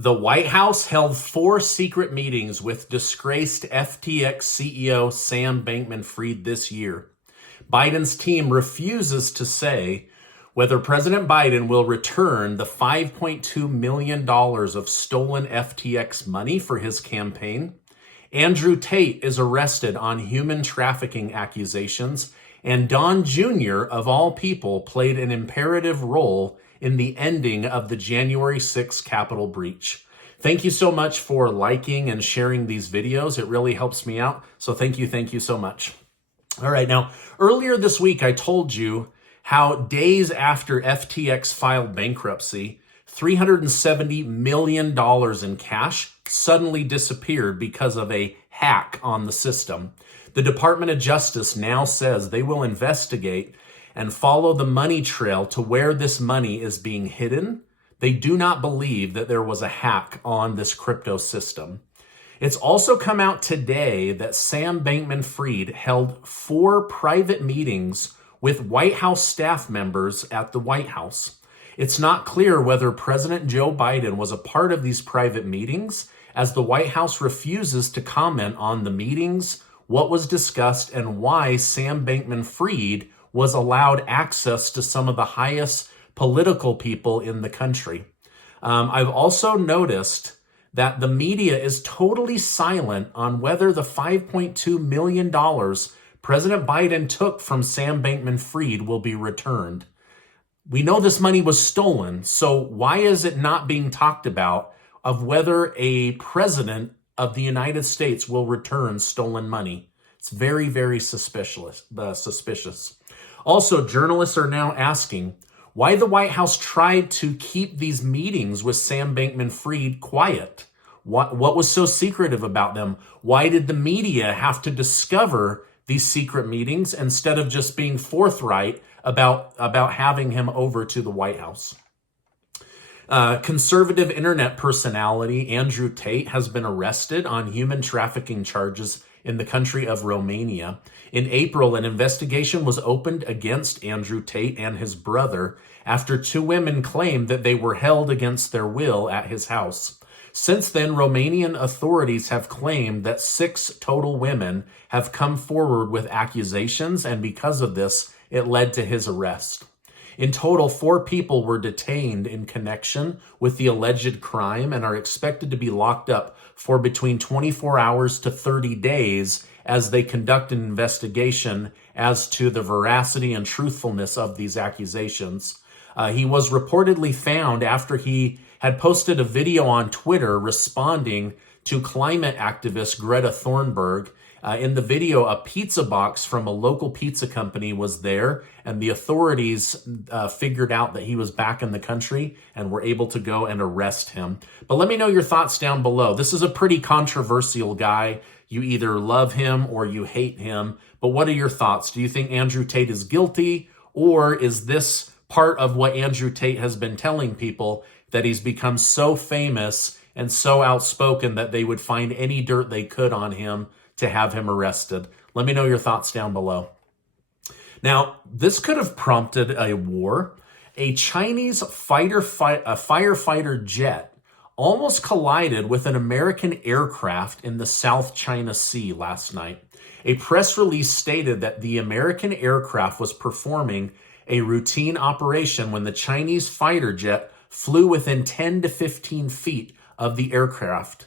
The White House held 4 secret meetings with disgraced FTX CEO Sam Bankman-Fried this year. Biden's team refuses to say whether President Biden will return the $5.2 million of stolen FTX money for his campaign. Andrew Tate is arrested on human trafficking accusations, and Don Jr., of all people, played an imperative role in the ending of the January 6th Capitol breach. Thank you so much for liking and sharing these videos. It really helps me out. So thank you so much. All right, now, earlier this week, I told you how days after FTX filed bankruptcy, $370 million in cash suddenly disappeared because of a hack on the system. The Department of Justice now says they will investigate and follow the money trail to where this money is being hidden. They do not believe that there was a hack on this crypto system. It's also come out today that Sam Bankman-Fried held 4 private meetings with White House staff members at the White House. It's not clear whether President Joe Biden was a part of these private meetings, as the White House refuses to comment on the meetings, what was discussed, and why Sam Bankman-Fried was allowed access to some of the highest political people in the country. I've also noticed that the media is totally silent on whether the $5.2 million President Biden took from Sam Bankman-Fried will be returned. We know this money was stolen, so why is it not being talked about of whether a president of the United States will return stolen money? It's very suspicious. Also, journalists are now asking why the White House tried to keep these meetings with Sam Bankman-Fried quiet. What was so secretive about them? Why did the media have to discover these secret meetings instead of just being forthright about having him over to the White House? Conservative internet personality Andrew Tate has been arrested on human trafficking charges in the country of Romania. In April, an investigation was opened against Andrew Tate and his brother after 2 women claimed that they were held against their will at his house. Since then, Romanian authorities have claimed that 6 total women have come forward with accusations, and because of this, it led to his arrest. In total, 4 people were detained in connection with the alleged crime and are expected to be locked up for between 24 hours to 30 days as they conduct an investigation as to the veracity and truthfulness of these accusations. He was reportedly found after he had posted a video on Twitter responding to climate activist Greta Thunberg. In the video, a pizza box from a local pizza company was there, and the authorities figured out that he was back in the country and were able to go and arrest him. But let me know your thoughts down below. This is a pretty controversial guy. You either love him or you hate him. But what are your thoughts? Do you think Andrew Tate is guilty, or is this part of what Andrew Tate has been telling people, that he's become so famous and so outspoken that they would find any dirt they could on him to have him arrested? Let me know your thoughts down below. Now, this could have prompted a war. A Chinese firefighter jet almost collided with an American aircraft in the South China Sea last night. A press release stated that the American aircraft was performing a routine operation when the Chinese fighter jet flew within 10 to 15 feet of the aircraft.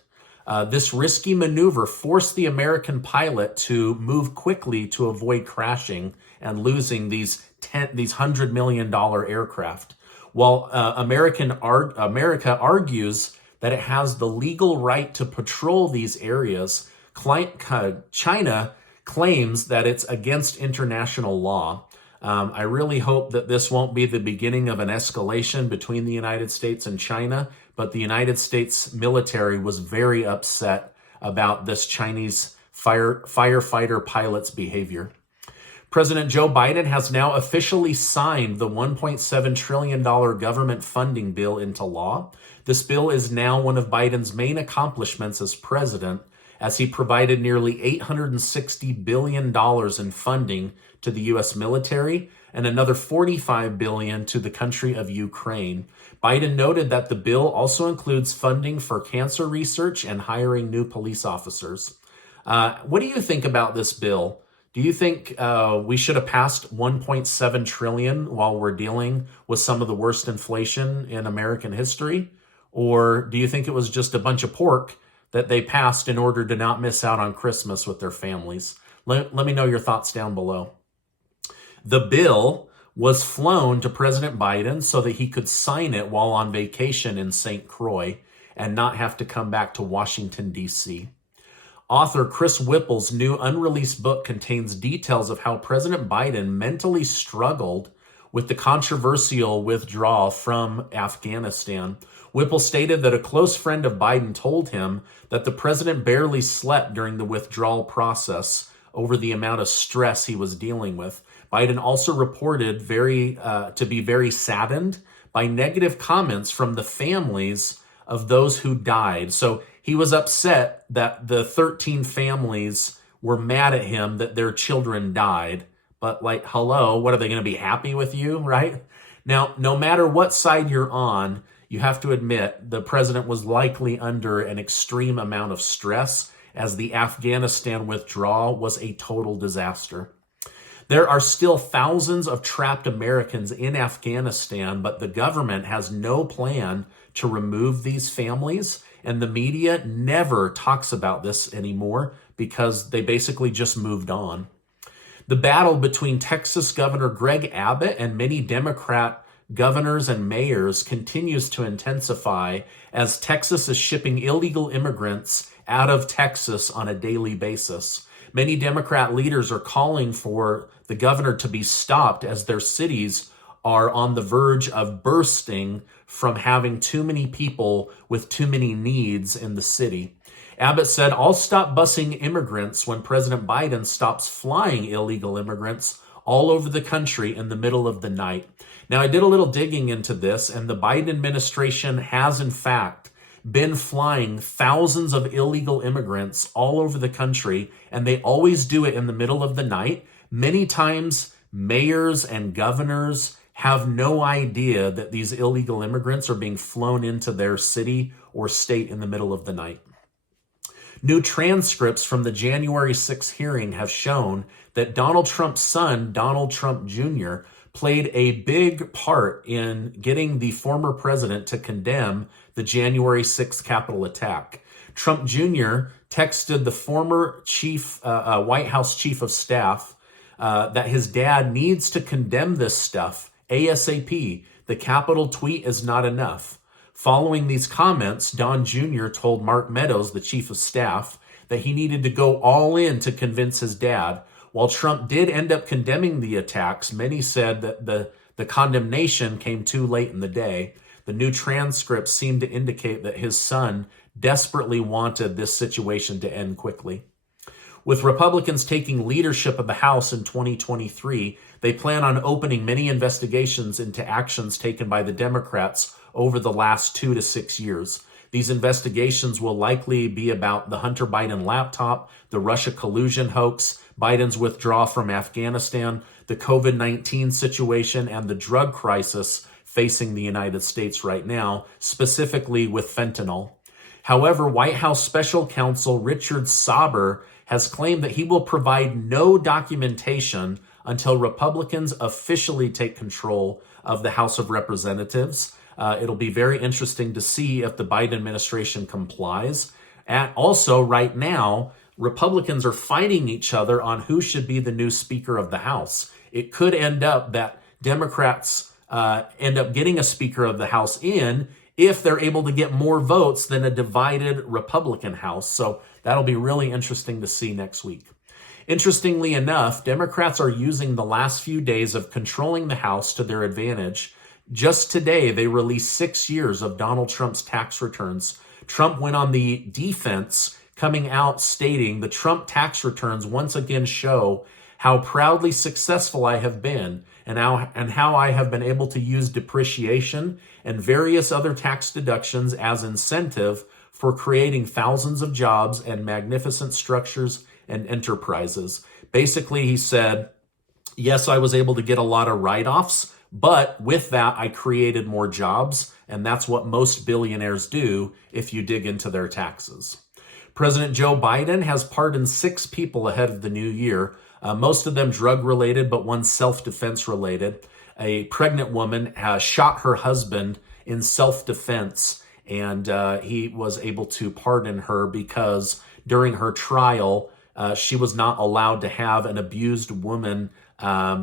This risky maneuver forced the American pilot to move quickly to avoid crashing and losing these $100 million aircraft. While America argues that it has the legal right to patrol these areas, China claims that it's against international law. I really hope that this won't be the beginning of an escalation between the United States and China, but the United States military was very upset about this Chinese firefighter pilot's behavior. President Joe Biden has now officially signed the $1.7 trillion government funding bill into law. This bill is now one of Biden's main accomplishments as president, as he provided nearly $860 billion in funding to the U.S. military and another $45 billion to the country of Ukraine. Biden noted that the bill also includes funding for cancer research and hiring new police officers. What do you think about this bill? Do you think we should have passed 1.7 trillion while we're dealing with some of the worst inflation in American history? Or do you think it was just a bunch of pork that they passed in order to not miss out on Christmas with their families? Let me know your thoughts down below. The bill was flown to President Biden so that he could sign it while on vacation in St. Croix and not have to come back to Washington, D.C. Author Chris Whipple's new unreleased book contains details of how President Biden mentally struggled with the controversial withdrawal from Afghanistan. Whipple stated that a close friend of Biden told him that the president barely slept during the withdrawal process over the amount of stress he was dealing with. Biden also reported to be very saddened by negative comments from the families of those who died. So he was upset that the 13 families were mad at him that their children died. But like, hello, what are they going to be happy with you, right? Now, no matter what side you're on, you have to admit the president was likely under an extreme amount of stress as the Afghanistan withdrawal was a total disaster. There are still thousands of trapped Americans in Afghanistan, but the government has no plan to remove these families, and the media never talks about this anymore because they basically just moved on. The battle between Texas Governor Greg Abbott and many Democrat governors and mayors continues to intensify as Texas is shipping illegal immigrants out of Texas on a daily basis. Many Democrat leaders are calling for the governor to be stopped as their cities are on the verge of bursting from having too many people with too many needs in the city. Abbott said, "I'll stop busing immigrants when President Biden stops flying illegal immigrants all over the country in the middle of the night." Now, I did a little digging into this, and the Biden administration has, in fact, been flying thousands of illegal immigrants all over the country, and they always do it in the middle of the night. Many times, mayors and governors have no idea that these illegal immigrants are being flown into their city or state in the middle of the night. New transcripts from the January 6th hearing have shown that Donald Trump's son, Donald Trump Jr., played a big part in getting the former president to condemn the January 6th Capitol attack. Trump Jr. texted the former White House chief of staff that his dad needs to condemn this stuff ASAP. The Capitol tweet is not enough. Following these comments, Don Jr. told Mark Meadows, the chief of staff, that he needed to go all in to convince his dad. While Trump did end up condemning the attacks, many said that the condemnation came too late in the day. The new transcripts seem to indicate that his son desperately wanted this situation to end quickly. With Republicans taking leadership of the House in 2023, they plan on opening many investigations into actions taken by the Democrats over the last 2 to 6 years. These investigations will likely be about the Hunter Biden laptop, the Russia collusion hoax, Biden's withdrawal from Afghanistan, the COVID-19 situation, and the drug crisis facing the United States right now, specifically with fentanyl. However, White House Special Counsel Richard Sauber has claimed that he will provide no documentation until Republicans officially take control of the House of Representatives. It'll be very interesting to see if the Biden administration complies. And also, right now, Republicans are fighting each other on who should be the new Speaker of the House. It could end up that Democrats end up getting a Speaker of the House in if they're able to get more votes than a divided Republican House. So that'll be really interesting to see next week. Interestingly enough, Democrats are using the last few days of controlling the House to their advantage. Just today, they released 6 years of Donald Trump's tax returns. Trump went on the defense, coming out stating the Trump tax returns once again show how proudly successful I have been and how I have been able to use depreciation and various other tax deductions as incentive for creating thousands of jobs and magnificent structures and enterprises. Basically, he said, yes, I was able to get a lot of write-offs, But with that, I created more jobs, and that's what most billionaires do if you dig into their taxes. President Joe Biden has pardoned 6 people ahead of the new year, most of them drug-related, but one self-defense related. A pregnant woman shot her husband in self-defense, and he was able to pardon her because during her trial, she was not allowed to have an abused woman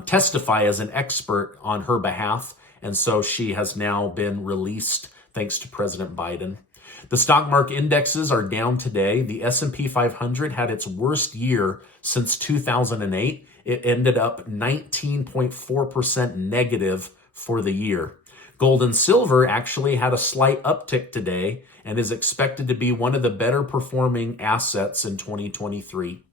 testify as an expert on her behalf, and so she has now been released thanks to President Biden. The stock market indexes are down today. The S&P 500 had its worst year since 2008. It ended up 19.4% negative for the year. Gold and silver actually had a slight uptick today and is expected to be one of the better performing assets in 2023.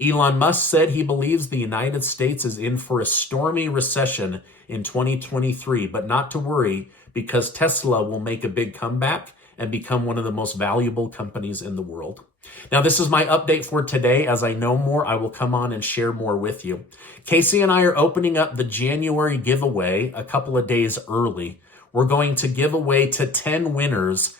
Elon Musk said he believes the United States is in for a stormy recession in 2023, but not to worry because Tesla will make a big comeback and become one of the most valuable companies in the world. Now, this is my update for today. As I know more, I will come on and share more with you. Casey and I are opening up the January giveaway a couple of days early. We're going to give away to 10 winners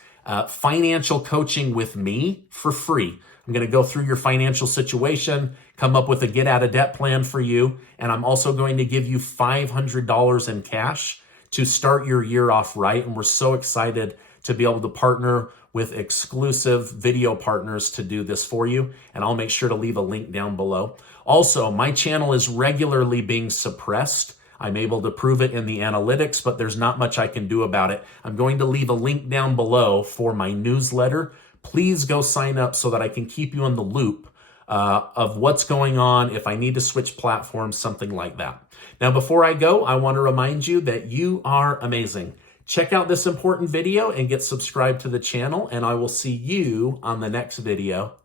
financial coaching with me for free. I'm going to go through your financial situation, come up with a get-out-of-debt plan for you, and I'm also going to give you $500 in cash to start your year off right. And we're so excited to be able to partner with exclusive video partners to do this for you. And I'll make sure to leave a link down below. Also, my channel is regularly being suppressed. I'm able to prove it in the analytics, but there's not much I can do about it. I'm going to leave a link down below for my newsletter. Please go sign up so that I can keep you in the loop of what's going on, if I need to switch platforms, something like that. Now, before I go, I want to remind you that you are amazing. Check out this important video and get subscribed to the channel, and I will see you on the next video.